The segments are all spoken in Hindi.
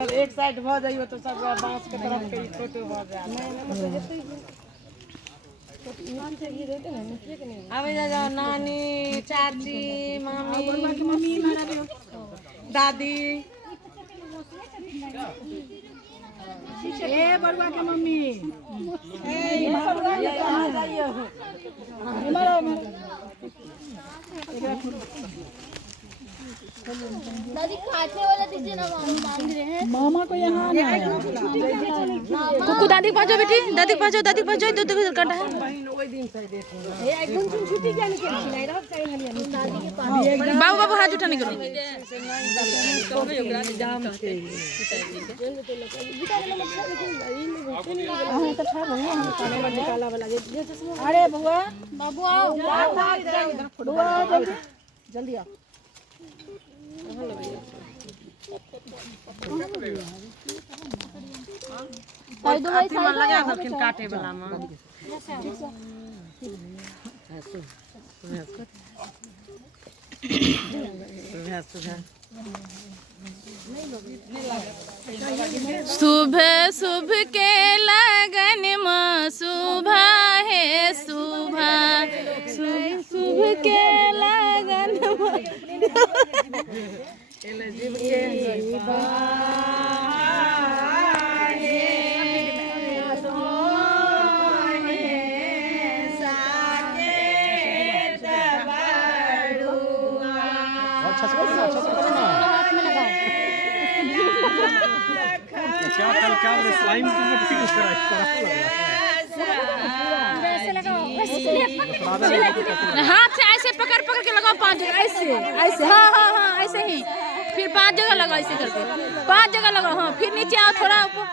एक साइड भ जाइयो तो सब बांस के तरफ के फोटो भ जाए। आवे जा नानी चाची मम्मी दादी ए बड़ुआ के मम्मी दादी खाते वाला दीजिए ना, मांग रहे हैं मामा को यहाँ कुकु दादी पहुंचो बेटी, दादी पहुंचो दूध काटा है। छुट्टी क्या निकल खिलाई रहा दादी के पास बाबू बाबू हाथ उठाने करो। अरे बुआ बाबू आओ जल्दी आओ। लगा दखिन काटे वाला में सुबह सुबह के लगन में सुबह है सुबह सुबह के लगन जीव के हाथ से ऐसे पकड़ पकड़ के लगाओ 5 जगह, ऐसे ऐसे हाँ हाँ हाँ ऐसे ही, फिर 5 जगह लगाओ, ऐसे करके 5 जगह लगाओ। हाँ फिर नीचे आओ थोड़ा ऊपर,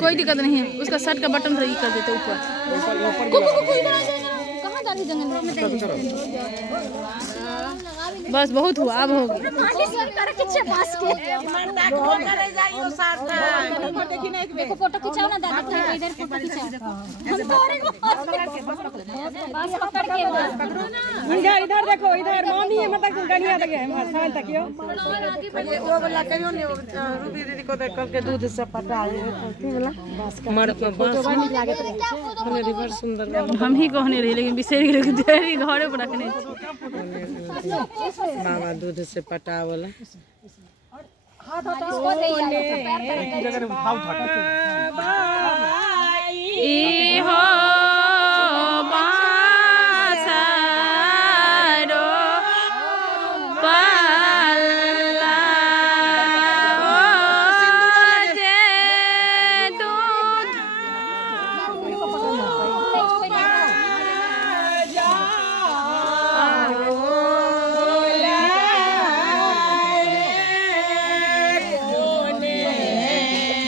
कोई दिक्कत नहीं है, उसका शर्ट का बटन रही कर देते ऊपर। कहाँ जानी जंगल में, बस बहुत हुआ, अब हो गया। फोटो खिंचाओ ना दादी, इधर फोटो खिंचाओ। इधर देखो, इधर मामी है मतलब गनिया लगे है साल तक यो वो वाला कहियो ने रूबी दीदी को देख के दूध से पटाए की वाला बस मर के बस नहीं लागत रहे हमें रिवर सुंदर हम ही कहने रही, लेकिन बिसेर गेल देरी घरे पर रखने। मामा दूध से पटावला ई हो बासारो पाला जे दूध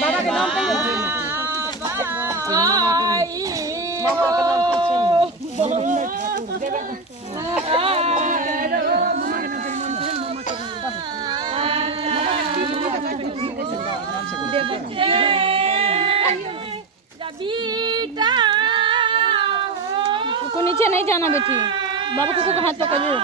बाबा के नाम पे को नीचे नहीं जाना बेटी, बाबू को हाथ पकड़ो।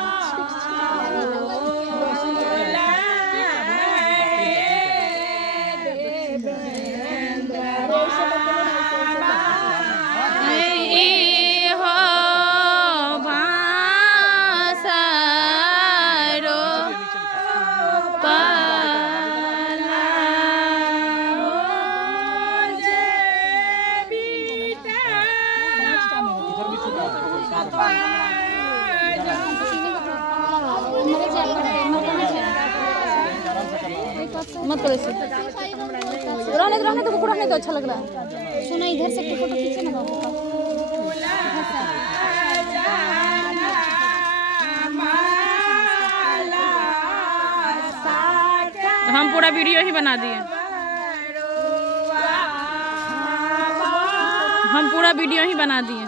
मत करो ऐसे, रहने दो कुकुर, रहने दो, अच्छा लग रहा है। सुना इधर से फोटो खींचे ना बाबू का। हम पूरा वीडियो ही बना दिए, हम पूरा वीडियो ही बना दिए।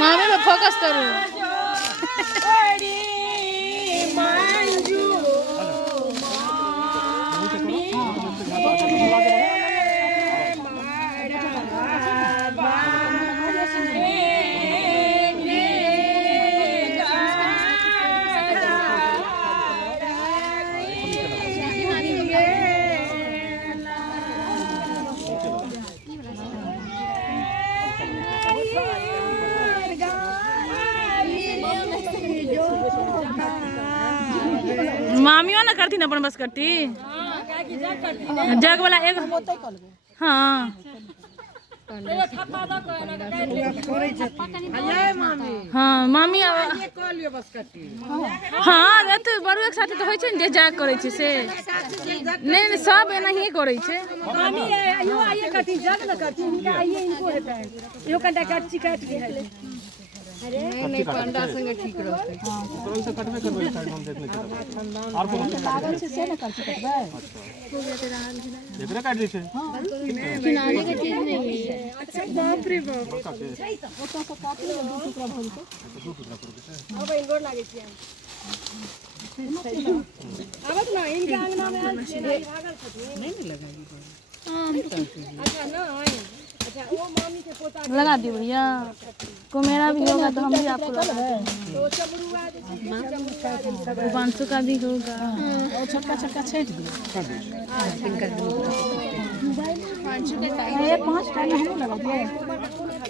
मामी में फोकस करो। मामियों ना करती ना अपन बस करती जग वाला एक हाँ हाँ मामी हाँ तो बड़ू एक साथ तो होय छै ने जाग करै छै से नहीं सब एनाही करै छै मामी यो आइए करती जग न करती इनका आइए इनको हेतै यो कंटा काट चिकाट के है नहीं पंडा संगे ठीक रहते हां तो से कटबे करबे साइड हम देख लेते और को लागल छै से न करती कटबे एकरा काट दै छै किनारे के चीज नहीं है। अच्छा बाप रे बाप ओतो से काट ले दू टुकड़ा भर के दू टुकड़ा कर के अब इन गोड़ लागे छी आबत ना इनके अंगना में आल छी भागल छथिन नहीं लगाई अच्छा ना अच्छा वो मामी के पोता लगा दी भैया को मेरा भी होगा तो हम भी आपको लगा देंगे तो चबरुआ जैसे 500 का भी होगा और छोटा छोटा छेट दियो 5 का 5 का नहीं लगा दिए